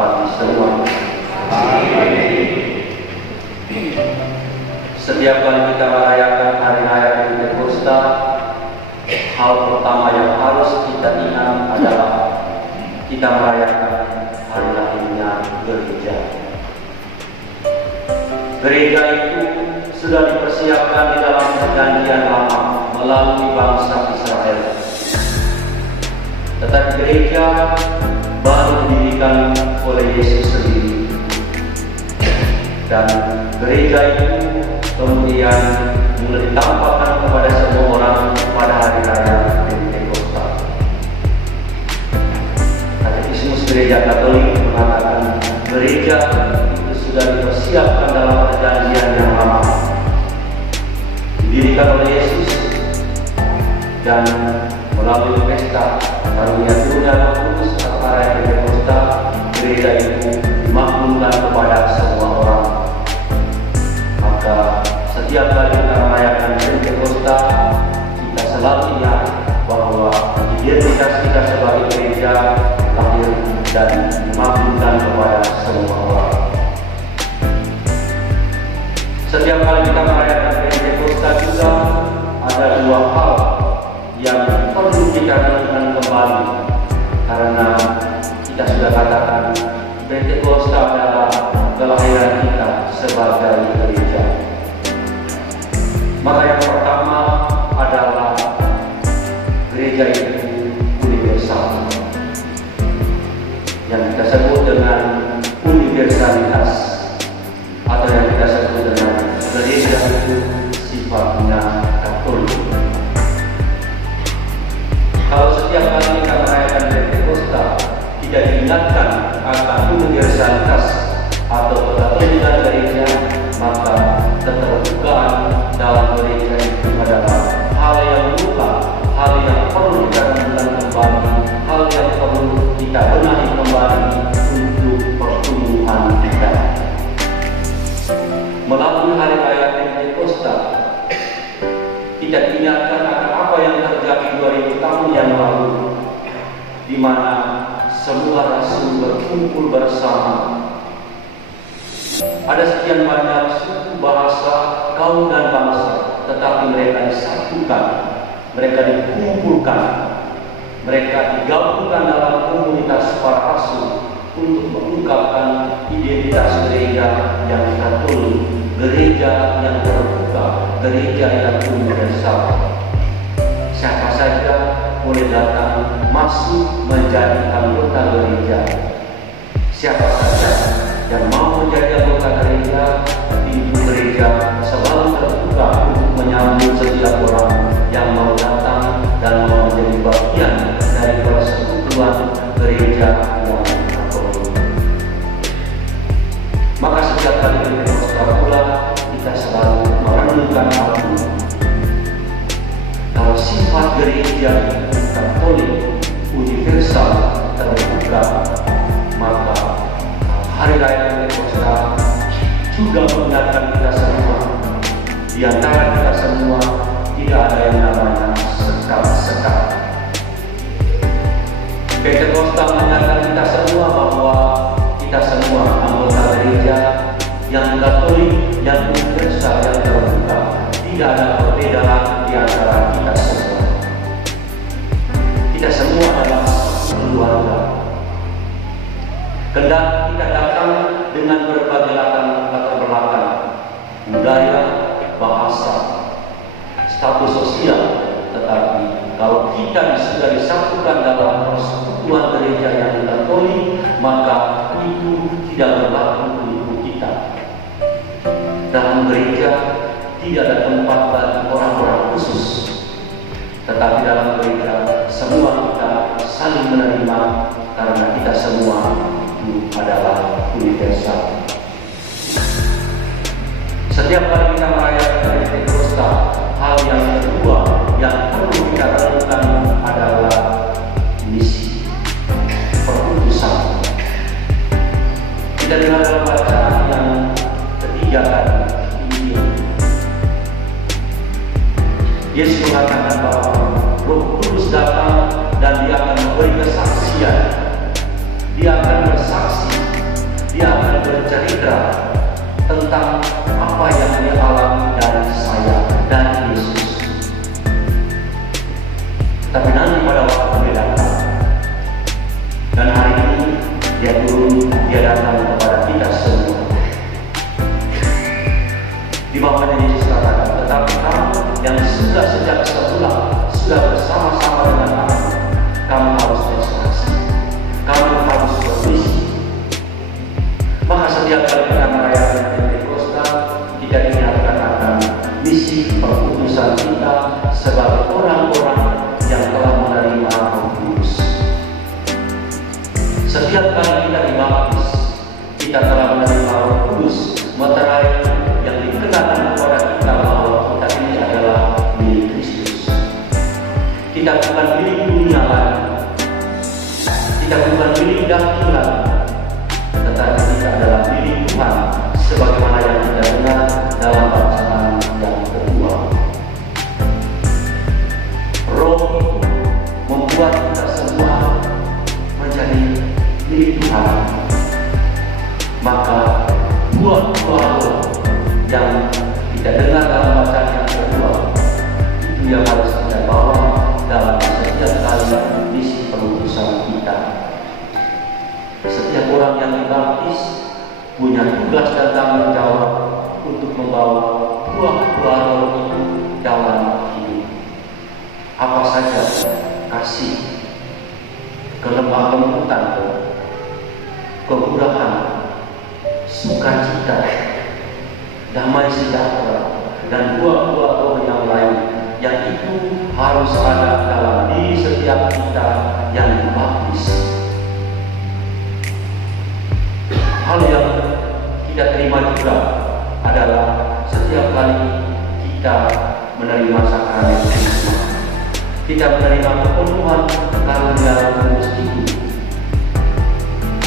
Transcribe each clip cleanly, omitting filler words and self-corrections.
bagi semua. Setiap kali kita merayakan hari raya Pentakosta, hal pertama yang harus kita ingat adalah kita merayakan hari lahirnya gereja. Gereja itu sudah dipersiapkan di dalam perjanjian lama melalui bangsa Israel. Tetapi gereja baru didirikan oleh Yesus sendiri. Dan gereja itu kemudian mulai ditampakkan kepada semua orang pada hari raya Pentakosta. Katekismus Gereja Katolik mengatakan gereja itu sudah dipersiapkan dalam perjanjian yang lama, didirikan oleh Yesus, dan melalui pesta karunia Tuhan Roh Kudus pada hari Pentakosta, gereja itu dimaklumkan kepada semua orang. Maka setiap kali kita merayakan Pentakosta, kita selalu ingat bahwa identitas kita sebagai gereja lahir dan dimaklumkan kepada semua orang. Setiap kali kita merayakan Pentakosta juga ada dua hal yang perlu kita renungkan kembali, karena kita sudah katakan Pentakosta adalah kelahiran kita sebagai gereja. Maka yang pertama adalah gereja itu universal, yang kita sebut dengan universalitas, atau yang kita sebut dengan gereja itu sifatnya Katolik. Kalau setiap kali kita merayakan Pentakosta tidak diingatkan akan universalitas atau kekatolikan gereja, maka keterbukaan dalam gereja itu adalah hal yang lupa, hal yang perlu kita renungkan kembali, hal yang perlu kita benahi kembali untuk pertumbuhan kita. Melalui hari raya Pentakosta, kita diingatkan akan apa yang terjadi 2000 tahun yang lalu, di mana semua rasul berkumpul bersama. Ada sekian banyak suku, bahasa, kaum dan bangsa, tetapi mereka disatukan, mereka dikumpulkan, mereka digabungkan dalam komunitas para rasul untuk mengungkapkan identitas gereja yang Katolik, gereja yang terbuka, gereja yang universal. Siapa saja boleh datang masuk menjadi anggota gereja. Siapa saja yang mau menjadi anggota gereja, pintu gereja selalu terbuka untuk menyambut setiap orang yang mau datang dan mau menjadi bagian dari persekutuan gereja yang Katolik. Maka setiap kali Pentakosta pula kita selalu merenungkan hal ini. Kalau sifat gereja Katolik universal terbuka, maka hari raya Pentakosta juga mengingatkan kita semua. Di antara kita semua tidak ada yang namanya sekat-sekat. Pentakosta mengingatkan kita semua bahwa kita semua anggota gereja yang Katolik, yang universal, yang terbuka. Tidak ada perbedaan di antara kita semua. Kita semua adalah keluarga. Kendati kita datang dengan berbagai latar belakang, budaya, bahasa, status sosial, tetapi kalau kita sudah disatukan dalam persekutuan gereja yang Katolik, maka itu tidak berlaku untuk kita. Dalam gereja tidak ada tempat bagi orang-orang khusus, tetapi dalam gereja semua kita saling menerima, karena kita semua itu adalah universal. Setiap kali kita merayakan Pentakosta, hal yang kedua yang perlu kita renungkan adalah misi, perutusan. Kita dengar dalam bacaan yang ketiga tadi ini, Yesus mengatakan bahwa Roh Kudus datang dan Dia akan memberi kesaksian. Dia akan bersaksi tentang apa yang dia alami dari saya, dari Yesus. Tapi nanti pada waktu dia datang, dan hari ini dia turun, dia datang kepada kita semua. Di bawahnya Yesus katakan, tetapi kamu yang sudah sejak semula sudah bersama-sama dengan aku, kamu harus bersaksi, kamu harus bermisi. Maka setiap kali kita merayakan Pentakosta, kita diingatkan akan misi perkudusan kita sebagai orang-orang yang telah menerima Roh Kudus. Setiap kali kita dibaptis, kita telah menerima Roh Kudus, meterai yang dikenakan kepada kita bahwa kita ini adalah milik Kristus. Kita bukan milik dunia lagi, kita bukan milik daging lagi, tetapi kita adalah milik Tuhan, sebagaimana yang kita dengar dalam bacaan yang kedua. Roh membuat kita semua menjadi milik Tuhan. Maka buah-buah roh yang kita dengar dalam bacaan yang kedua itu yang harus kita bawa dalam setiap kali misi perutusan kita. Setiap orang yang dibaptis punya tugas dan tanggung jawab untuk membawa buah-buah roh itu dalam hidup. Apa saja? Kasih, kelemah lembutan, kemurahan, sukacita, damai sejahtera, dan buah-buah roh yang lain yang itu harus ada dalam diri setiap kita yang dibaptis. Hal yang kita terima juga adalah setiap kali kita menerima sakramen Krisma, kita menerima kepenuhan karunia Roh Kudus itu.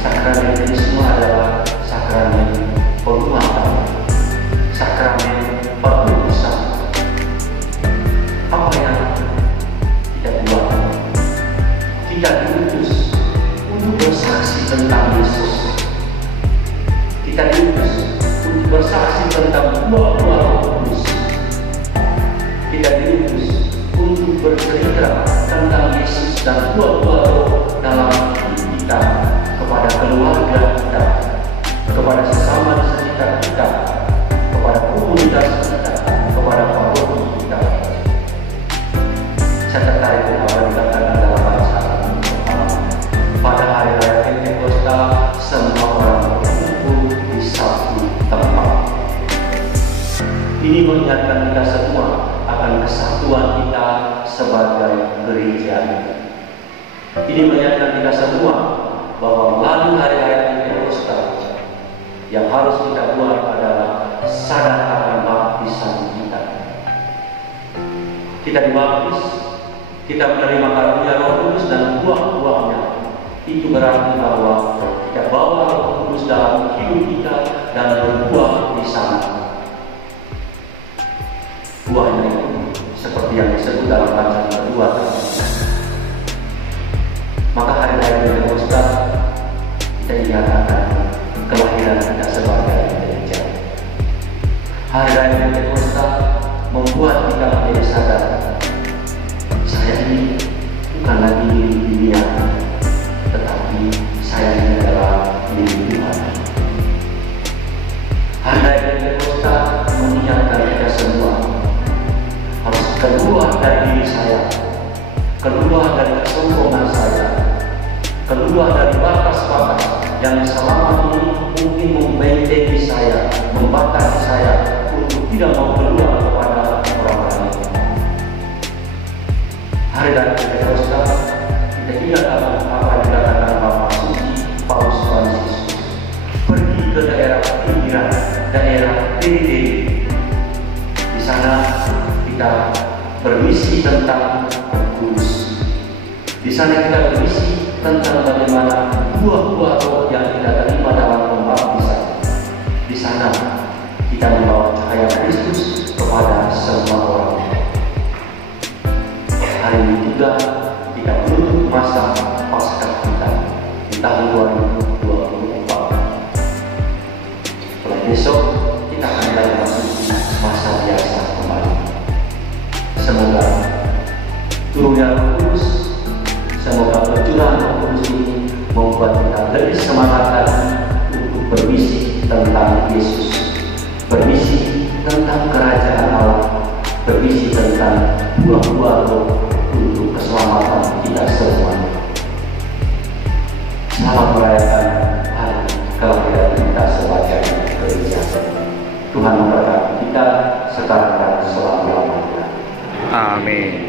Sakramen Krisma adalah sakramen penguatan, sakramen perkudusan. Apa yang kita buat? Kita diutus untuk bersaksi tentang Yesus. Kita diutus untuk bersaksi tentang buah-buah Roh Kudus. Kita diutus untuk bercerita tentang Yesus dan buah-buah Roh dalam hidup kita, kepada keluarga kita, kepada sesama di sekitar kita, kepada komunitas kita, kepada paroki kita. Saya tertarik dengan apa yang dikatakan dalam bacaan pertama. Pada hari raya Pentakosta, semua orang berkumpul di satu tempat. Ini mengingatkan kita semua akan kesatuan kita sebagai gereja. Ini mengingatkan kita semua bahwa melalui hari raya Pentakosta yang harus kita buat adalah sadar akan baptisan kita. Kita dibaptis, kita menerima karunia Roh Kudus dan buah-buahnya. Itu berarti bahwa kita bawa Roh Kudus dalam hidup kita dan berbuah di sana. Buahnya itu seperti yang disebut dalam bacaan kedua. Maka hari raya Pentakosta kita ingatkan kelahiran kita sebagai gereja. Hari raya Pentakosta membuat kita menjadi sadar, saya ini bukan lagi milik dunia, tetapi saya ini adalah milik Tuhan. Hari raya Pentakosta mengingatkan kita semua harus keluar dari diri saya, keluar dari kesombongan saya, keluar dari batas-batas yang selama ini mungkin membentengi saya, membatasi saya untuk tidak mau keluar kepada orang lain. Hari raya Pentakosta kita ingat apa yang dikatakan Bapak Suci Paus Fransiskus, pergi ke daerah pinggiran, daerah PDD. Di sana kita bermisi tentang Kudus. Di sana kita bermisi tentang bagaimana buah-buah roh yang kita terima dalam pembaptisan. Di sana kita membawa cahaya Kristus kepada semua orang. Hari ini juga kita menutup masa Paskah kita di tahun 2024. Mulai besok turunnya Roh Kudus. Semoga percurahan Roh Kudus ini membuat kita lebih semangat lagi untuk berbisik tentang Yesus, berbisik tentang kerajaan Allah, berbisik tentang buah-buah Roh untuk keselamatan kita semuanya. Selamat merayakan hari kelahiran kita sebagai gereja. Tuhan memberkati kita sekarang dan selama-lamanya. Amin.